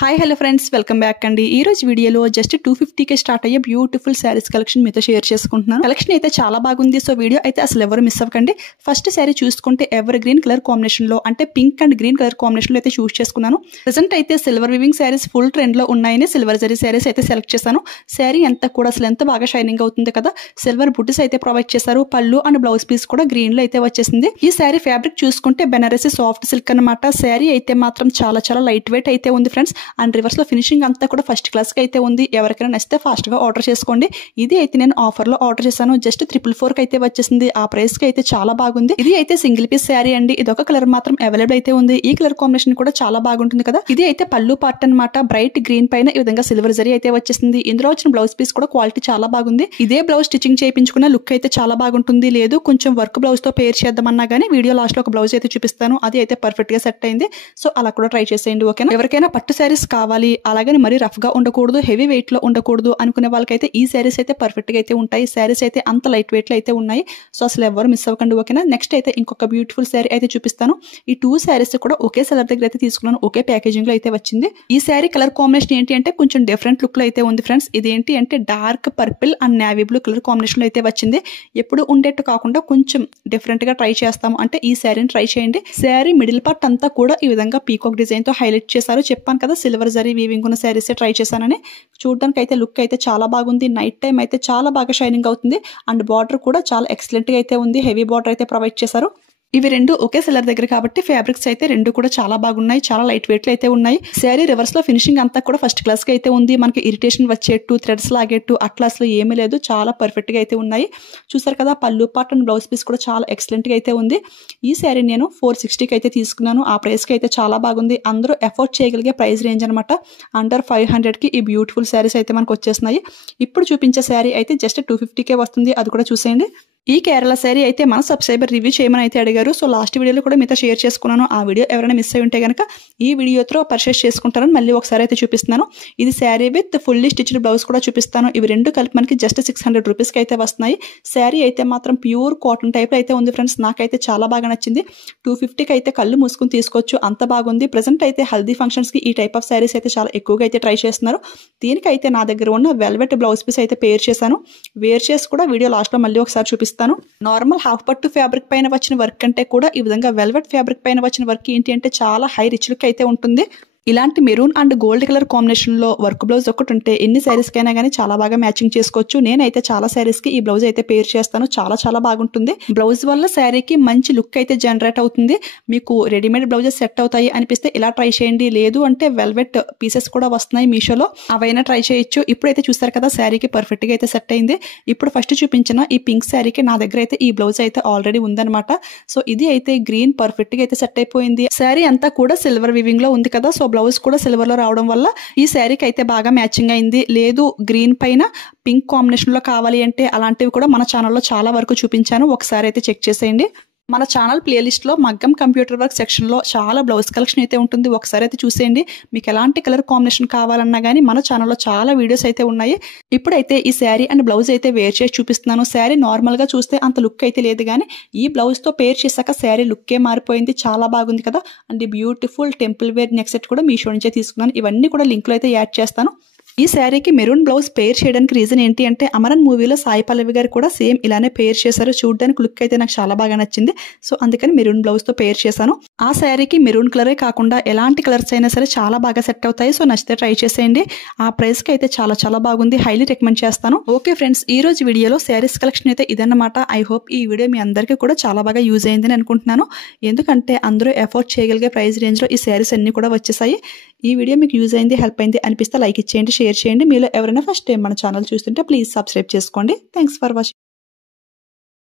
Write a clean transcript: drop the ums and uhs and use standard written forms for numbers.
Hi hello friends welcome back అండి. ఈ రోజు వీడియోలో జస్ట్ 250కే స్టార్ట్ అయ్యే బ్యూటిఫుల్ శారీస్ కలెక్షన్ మీతో షేర్ చేసుకుంటున్నాను. కలెక్షన్ అయితే చాలా బాగుంది. సో వీడియో అయితే అసలు ఎవరు మిస్ అవ్వకండి. ఫస్ట్ శారీ చూసుకుంటే ఎవర్ గ్రీన్ కలర్ కాంబినేషన్ లో అంటే pink and green colour combination లో అయితే చూస్ చేసుకున్నాను. ప్రెసెంట్ అయితే silver weaving saris full trend లో ఉన్నాయని సిల్వర్ జరీ శారీస్ అయితే సెలెక్ట్ చేశాను. శారీ అంతా కూడా అసలు ఎంత బాగా షైనింగ్ అవుతుంది కదా. సిల్వర్ బుటీస్ అయితే ప్రొవైడ్ చేశారు. పళ్ళు అండ్ బ్లౌజ్ పీస్ కూడా గ్రీన్ లో అయితే వచ్చేసింది. ఈ శారీ ఫ్యాబ్రిక్ చూసుకుంటే బెనారసి సాఫ్ట్ సిల్క్ అన్నమాట. శారీ అయితే మాత్రం చాలా చాలా లైట్ వెయిట్ అయితే ఉంది ఫ్రెండ్స్. అండ్ రివర్స్ లో ఫినిషింగ్ అంతా కూడా ఫస్ట్ క్లాస్ కి అయితే ఉంది. ఎవరికైనా నచ్చితే ఫాస్ట్ గా ఆర్డర్ చేసుకోండి. ఇది అయితే నేను ఆఫర్ లో ఆర్డర్ చేశాను. జస్ట్ 444 కి అయితే వచ్చేసింది. ఆ ప్రైస్ కి అయితే చాలా బాగుంది. ఇది అయితే సింగిల్ పీస్ శారీ అండి. ఇది ఒక కలర్ మాత్రం అవైలబుల్ అయితే ఉంది. ఈ కలర్ కాంబినేషన్ కూడా చాలా బాగుంటుంది కదా. ఇది అయితే పళ్ళు పార్ట్ అన్నమాట. బ్రైట్ గ్రీన్ పైన ఈ విధంగా సిల్వర్ జరీ అయితే వచ్చేసింది. ఇందులో వచ్చిన బ్లౌజ్ పీస్ కూడా క్వాలిటీ చాలా బాగుంది. ఇదే బ్లౌజ్ స్టిచ్చింగ్ చేయించుకున్న లుక్ అయితే చాలా బాగుంటుంది. లేదు కొంచెం వర్క్ బ్లౌజ్ తో పేర్ చేద్దామన్నా గానీ వీడియో లాస్ట్ లో ఒక బ్లౌజ్ అయితే చూపిస్తాను. అది అయితే పర్ఫెక్ట్ గా సెట్ అయింది. సో అలా కూడా ట్రై చేసేయండి. ఓకేనా. ఎవరికైనా పట్టు శారీస్ కావాలి అలాగని మరి రఫ్ గా ఉండకూడదు, హెవీ వెయిట్ లో ఉండకూడదు అనుకునే వాళ్ళకైతే ఈ శారీస్ అయితే పర్ఫెక్ట్ గా అయితే ఉంటాయి. శారీస్ అయితే అంత లైట్ వెయిట్ లో అయితే ఉన్నాయి. సో అసలు ఎవరు మిస్ అవ్వకండి. ఓకేనా. నెక్స్ట్ అయితే ఇంకొక బ్యూటిఫుల్ శారీ అయితే చూపిస్తాను. ఈ 2 శారీస్ కూడా ఒకే సెలర్ దగ్గర అయితే తీసుకున్నాను. ఒకే ప్యాకేజింగ్ లో అయితే వచ్చింది. ఈ శారీ కలర్ కాంబినేషన్ ఏంటి అంటే కొంచెం డిఫరెంట్ లుక్ లో అయితే ఉంది ఫ్రెండ్స్. ఇదేంటి అంటే dark purple and navy blue colour combination లో అయితే వచ్చింది. ఎప్పుడు ఉండేట్టు కాకుండా కొంచెం డిఫరెంట్ గా ట్రై చేస్తాము అంటే ఈ శారీని ట్రై చేయండి. శారీ మిడిల్ పార్ట్ అంతా కూడా ఈ విధంగా పీకాక్ డిజైన్ తో హైలైట్ చేశారు. చెప్పాను కదా సిల్వర్ జరీ వీవింగ్ ఉన్న శారీస్ ట్రై చేశానని. చూడడానికి అయితే లుక్ అయితే చాలా బాగుంది. నైట్ టైం అయితే చాలా బాగా షైనింగ్ అవుతుంది. అండ్ బార్డర్ కూడా చాలా ఎక్సలెంట్ గా అయితే ఉంది. హెవీ బార్డర్ అయితే ప్రొవైడ్ చేశారు. ఇవి రెండు ఒకే సెల్లర్ దగ్గర కాబట్టి ఫ్యాబ్రిక్స్ అయితే రెండు కూడా చాలా బాగున్నాయి. చాలా లైట్ వెయిట్ లో అయితే ఉన్నాయి. శారీ రివర్స్ లో ఫినిషింగ్ అంతా కూడా ఫస్ట్ క్లాస్ గా అయితే ఉంది. మనకి ఇరిటేషన్ వచ్చేట్టు థ్రెడ్స్ లాగేట్టు అట్లా అసలు ఏమీ లేదు. చాలా పర్ఫెక్ట్ గా అయితే ఉన్నాయి. చూసారు కదా పళ్ళు పార్ట్ అండ్ బ్లౌజ్ పీస్ కూడా చాలా ఎక్సలెంట్ గా అయితే ఉంది. ఈ శారీ నేను 460కి అయితే తీసుకున్నాను. ఆ ప్రైస్ కి అయితే చాలా బాగుంది. అందరూ ఎఫోర్డ్ చేయగలిగే ప్రైస్ రేంజ్ అనమాట. అండర్ 500కి ఈ బ్యూటిఫుల్ శారీస్ అయితే మనకు వచ్చేస్తున్నాయి. ఇప్పుడు చూపించే శారీ అయితే జస్ట్ 250కే వస్తుంది. అది కూడా చూసేయండి. ఈ కేరళ శారీ అయితే మన సబ్స్క్రైబర్ రివ్యూ చేయమని అయితే అడిగారు. సో లాస్ట్ వీడియోలో కూడా మీతో షేర్ చేసుకున్నాను. ఆ వీడియో ఎవరైనా మిస్ అయి ఉంటే కనుక ఈ వీడియోతో పర్చేస్ చేసుకుంటారని మళ్ళీ ఒకసారి అయితే చూపిస్తున్నాను. ఇది sari with fully stitched blouse కూడా చూపిస్తాను. ఇవి రెండు కలిపి మనకి జస్ట్ 600 రూపీస్కి అయితే వస్తున్నాయి. శారీ అయితే మాత్రం ప్యూర్ కాటన్ టైప్ అయితే ఉంది ఫ్రెండ్స్. నాకైతే చాలా బాగా నచ్చింది. 250కి అయితే కళ్ళు మూసుకుని తీసుకోవచ్చు. అంత బాగుంది. ప్రెసెంట్ అయితే హల్దీ ఫంక్షన్స్ కి ఈ టైప్ ఆఫ్ శారీస్ అయితే చాలా ఎక్కువగా అయితే ట్రై చేస్తున్నారు. దీనికైతే నా దగ్గర ఉన్న వెల్వెట్ బ్లౌజ్ పీస్ అయితే పేర్ చేశాను. వేర్ చేసి కూడా వీడియో లాస్ట్ లో మళ్ళీ ఒకసారి చూపిస్తాను. నార్మల్ హాఫ్ పట్టు ఫ్యాబ్రిక్ పైన వచ్చిన వర్క్ అంటే కూడా ఈ విధంగా వెల్వెట్ ఫ్యాబ్రిక్ పైన వచ్చిన వర్క్ ఏంటి అంటే చాలా హై రిచ్ లుక్ అయితే ఉంటుంది. ఇలాంటి maroon and gold colour combination లో వర్క్ బ్లౌజ్ ఒకటి ఉంటే ఎన్ని శారీస్ కైనా గానీ చాలా బాగా మ్యాచింగ్ చేసుకోవచ్చు. నేనైతే చాలా శారీస్ కి ఈ బ్లౌజ్ అయితే పేర్ చేస్తాను. చాలా చాలా బాగుంటుంది. బ్లౌజ్ వల్ల శారీకి మంచి లుక్ అయితే జనరేట్ అవుతుంది. మీకు రెడీమేడ్ బ్లౌజెస్ సెట్ అవుతాయి అనిపిస్తే ఇలా ట్రై చేయండి. లేదు అంటే వెల్వెట్ పీసెస్ కూడా వస్తున్నాయి మీషోలో, అవైనా ట్రై చేయొచ్చు. ఇప్పుడైతే చూస్తారు కదా శారీకి పర్ఫెక్ట్ గా అయితే సెట్ అయింది. ఇప్పుడు ఫస్ట్ చూపించిన ఈ పింక్ శారీకి నా దగ్గర అయితే ఈ బ్లౌజ్ అయితే ఆల్రెడీ ఉందన్నమాట. సో ఇది అయితే గ్రీన్ పర్ఫెక్ట్ గా అయితే సెట్ అయిపోయింది. శారీ అంతా కూడా సిల్వర్ వివింగ్ లో ఉంది కదా. సో బ్లౌజ్ కూడా సిల్వర్ లో రావడం వల్ల ఈ శారీకి అయితే బాగా మ్యాచింగ్ అయింది. లేదు గ్రీన్ పైన పింక్ కాంబినేషన్ లో కావాలి అంటే అలాంటివి కూడా మన ఛానల్లో చాలా వరకు చూపించాను. ఒకసారి అయితే చెక్ చేసేయండి. మన ఛానల్ ప్లేలిస్ట్ లో మగ్గం కంప్యూటర్ వర్క్ సెక్షన్ లో చాలా బ్లౌజ్ కలెక్షన్ అయితే ఉంటుంది. ఒకసారి అయితే చూసేయండి. మీకు ఎలాంటి కలర్ కాంబినేషన్ కావాలన్నా గానీ మన ఛానల్లో చాలా వీడియోస్ అయితే ఉన్నాయి. ఇప్పుడైతే ఈ శారీ అండ్ బ్లౌజ్ అయితే వేర్ చేసి చూపిస్తున్నాను. శారీ నార్మల్ గా చూస్తే అంత లుక్ అయితే లేదు కానీ ఈ బ్లౌజ్ తో పేర్ చేశాక శారీ లుక్కే మారిపోయింది. చాలా బాగుంది కదా. And beautiful temple wear neck set కూడా మీషో నుంచే తీసుకున్నాను. ఇవన్నీ కూడా లింక్ లో అయితే యాడ్ చేస్తాను. ఈ శారీకి మెరూన్ బ్లౌజ్ పేర్ చేయడానికి రీజన్ ఏంటి అంటే అమరన్ మూవీలో సాయి పల్లవి గారు కూడా సేమ్ ఇలానే పేర్ చేశారు. చూడడానికి లుక్ అయితే నాకు చాలా బాగా నచ్చింది. సో అందుకని మెరూన్ బ్లౌజ్ తో పేర్ చేశాను. ఆ శారీకి మెరూన్ కలరే కాకుండా ఎలాంటి కలర్స్ అయినా సరే చాలా బాగా సెట్ అవుతాయి. సో నచ్చితే ట్రై చేసేయండి. ఆ ప్రైస్ కి అయితే చాలా చాలా బాగుంది. హైలీ రికమెండ్ చేస్తాను. ఓకే ఫ్రెండ్స్, ఈ రోజు వీడియోలో శారీస్ కలెక్షన్ అయితే ఇదన్నమాట. ఐ హోప్ ఈ వీడియో మీ అందరికీ కూడా చాలా బాగా యూజ్ అయిందని అనుకుంటున్నాను. ఎందుకంటే అందరూ ఎఫోర్డ్ చేయగలిగే ప్రైస్ రేంజ్ లో ఈ శారీస్ అన్ని కూడా వచ్చేసాయి. ఈ వీడియో మీకు యూజ్ అయింది, హెల్ప్ అయింది అనిపిస్తే లైక్ ఇచ్చేయండి, షేర్ చేయండి. మీలో ఎవరైనా ఫస్ట్ టైం మన ఛానల్ చూస్తుంటే ప్లీజ్ సబ్స్క్రైబ్ చేసుకోండి. Thanks for watching.